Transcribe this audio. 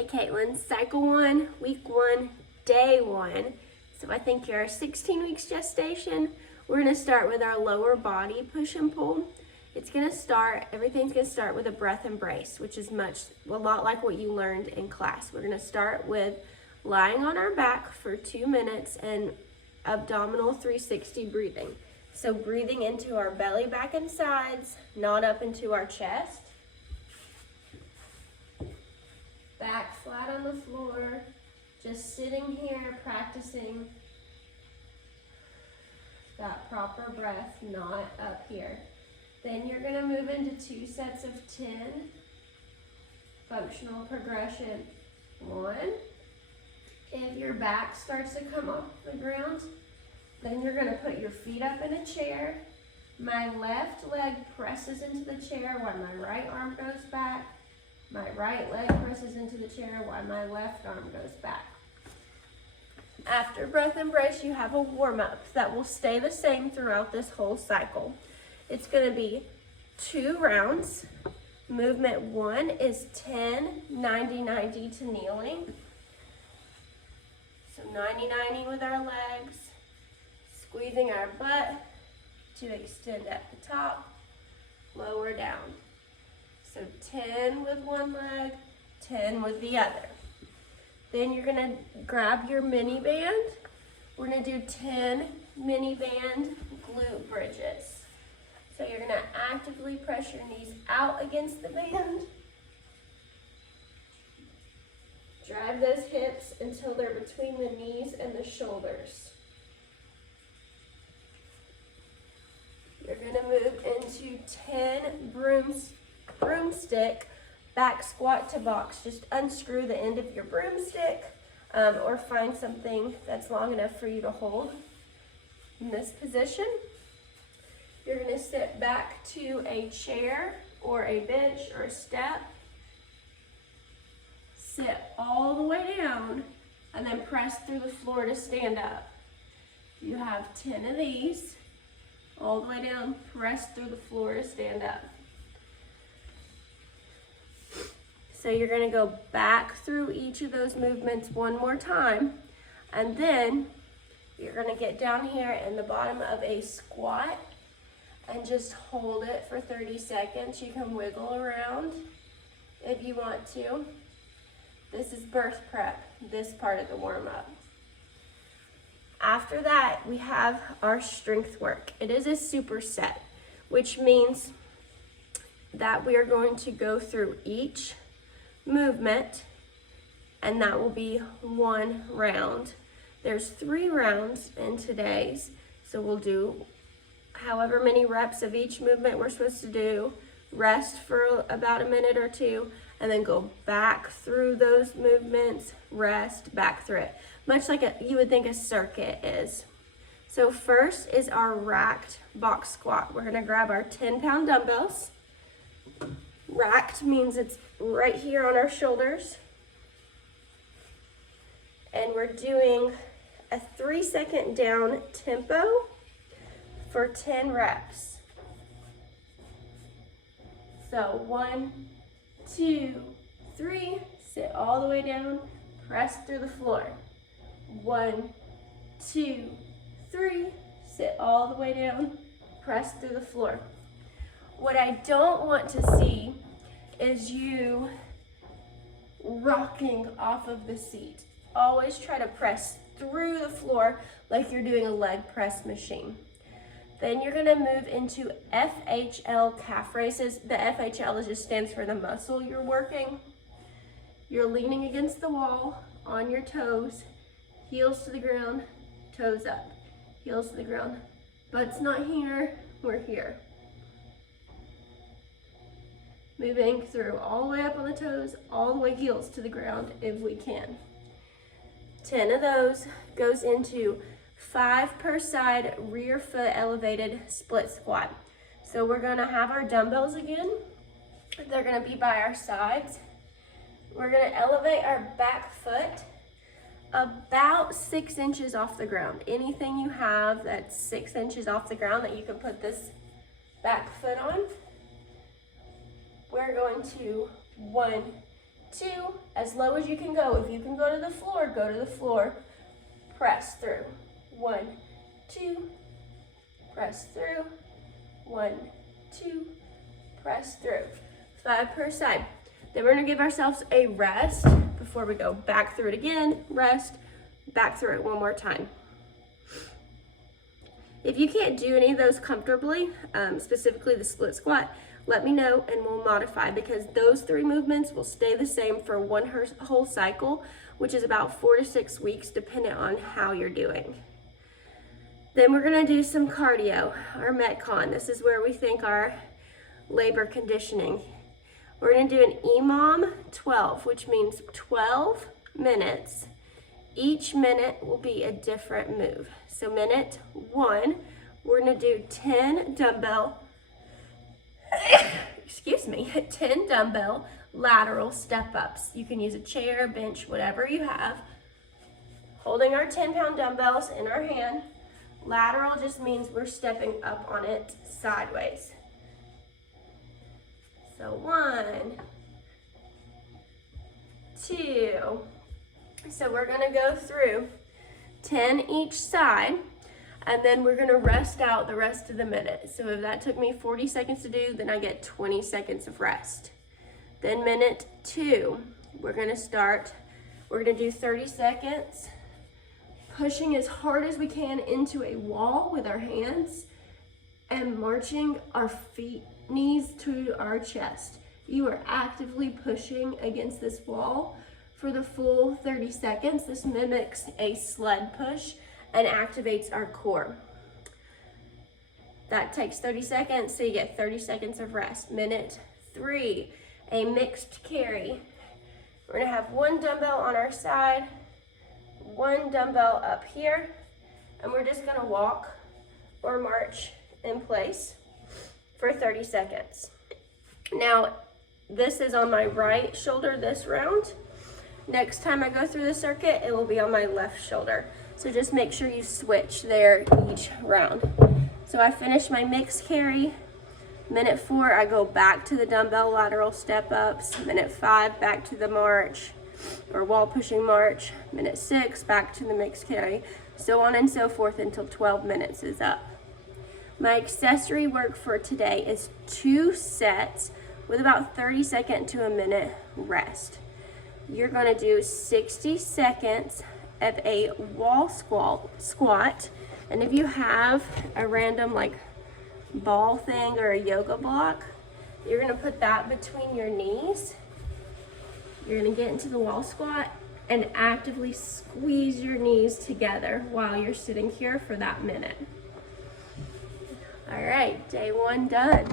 Hey Caitlin, cycle 1, week 1, day 1. So I think you're 16 weeks gestation. We're gonna start with our lower body push and pull. Everything's gonna start with a breath embrace, which is a lot like what you learned in class. We're gonna start with lying on our back for 2 minutes and abdominal 360 breathing. So breathing into our belly, back, and sides, not up into our chest. Back flat on the floor, just sitting here practicing that proper breath, not up here. Then you're gonna move into 2 sets of 10, functional progression. 1, if your back starts to come off the ground, then you're gonna put your feet up in a chair. My left leg presses into the chair while my right arm goes back. My right leg presses into the chair while my left arm goes back. After breath embrace, you have a warm-up that will stay the same throughout this whole cycle. It's gonna be 2 rounds. Movement 1 is 10, 90, 90 to kneeling. So 90, 90 with our legs, squeezing our butt to extend at the top, lower down. So 10 with one leg, 10 with the other. Then you're gonna grab your mini band. We're gonna do 10 mini band glute bridges. So you're gonna actively press your knees out against the band. Drive those hips until they're between the knees and the shoulders. You're gonna move into 10 broomstick back squat to box. Just unscrew the end of your broomstick or find something that's long enough for you to hold in this position. You're gonna sit back to a chair or a bench or a step. Sit all the way down and then press through the floor to stand up. You have 10 of these. All the way down, press through the floor to stand up. So you're gonna go back through each of those movements one more time, and then you're gonna get down here in the bottom of a squat and just hold it for 30 seconds. You can wiggle around if you want to. This is birth prep, this part of the warm-up. After that, we have our strength work. It is a superset, which means that we are going to go through each movement, and that will be 1 round. There's 3 rounds in today's, so we'll do however many reps of each movement we're supposed to do, rest for about a minute or 2, and then go back through those movements, rest, back through it. Much like you would think a circuit is. So first is our racked box squat. We're gonna grab our 10-pound dumbbells. Racked means it's right here on our shoulders. And we're doing a 3-second down tempo for 10 reps. So 1, 2, 3, sit all the way down, press through the floor. 1, 2, 3, sit all the way down, press through the floor. What I don't want to see is you rocking off of the seat. Always try to press through the floor like you're doing a leg press machine. Then you're gonna move into FHL calf raises. The FHL just stands for the muscle you're working. You're leaning against the wall on your toes, heels to the ground, toes up, heels to the ground. Butt's not here, we're here. Moving through all the way up on the toes, all the way heels to the ground if we can. 10 of those goes into 5 per side rear foot elevated split squat. So we're gonna have our dumbbells again. They're gonna be by our sides. We're gonna elevate our back foot about 6 inches off the ground. Anything you have that's 6 inches off the ground that you can put this back foot on. We're going to 1, 2, as low as you can go. If you can go to the floor, go to the floor. Press through. 1, 2, press through. 1, 2, press through. 5 per side. Then we're gonna give ourselves a rest before we go back through it again, rest, back through it one more time. If you can't do any of those comfortably, specifically the split squat, let me know and we'll modify, because those 3 movements will stay the same for one whole cycle, which is about 4 to 6 weeks, depending on how you're doing. Then we're gonna do some cardio, our Metcon. This is where we think our labor conditioning. We're gonna do an EMOM 12, which means 12 minutes. Each minute will be a different move. So minute 1, we're gonna do 10 dumbbell, excuse me, 10 dumbbell lateral step ups. You can use a chair, bench, whatever you have. Holding our 10-pound dumbbells in our hand. Lateral just means we're stepping up on it sideways. So 1, 2. So we're gonna go through 10 each side, and then we're gonna rest out the rest of the minute. So if that took me 40 seconds to do, then I get 20 seconds of rest. Then minute 2, we're gonna do 30 seconds, pushing as hard as we can into a wall with our hands and marching our feet, knees to our chest. You are actively pushing against this wall for the full 30 seconds. This mimics a sled push and activates our core. That takes 30 seconds, so you get 30 seconds of rest. Minute 3, a mixed carry. We're gonna have 1 dumbbell on our side, 1 dumbbell up here, and we're just gonna walk or march in place for 30 seconds. Now, this is on my right shoulder this round. Next time I go through the circuit, it will be on my left shoulder. So just make sure you switch there each round. So I finish my mixed carry. Minute 4, I go back to the dumbbell lateral step ups. Minute 5, back to the march or wall pushing march. Minute 6, back to the mixed carry. So on and so forth until 12 minutes is up. My accessory work for today is 2 sets with about 30 seconds to a minute rest. You're gonna do 60 seconds of a wall squat. And if you have a random like ball thing or a yoga block, you're gonna put that between your knees. You're gonna get into the wall squat and actively squeeze your knees together while you're sitting here for that minute. All right, day 1 done.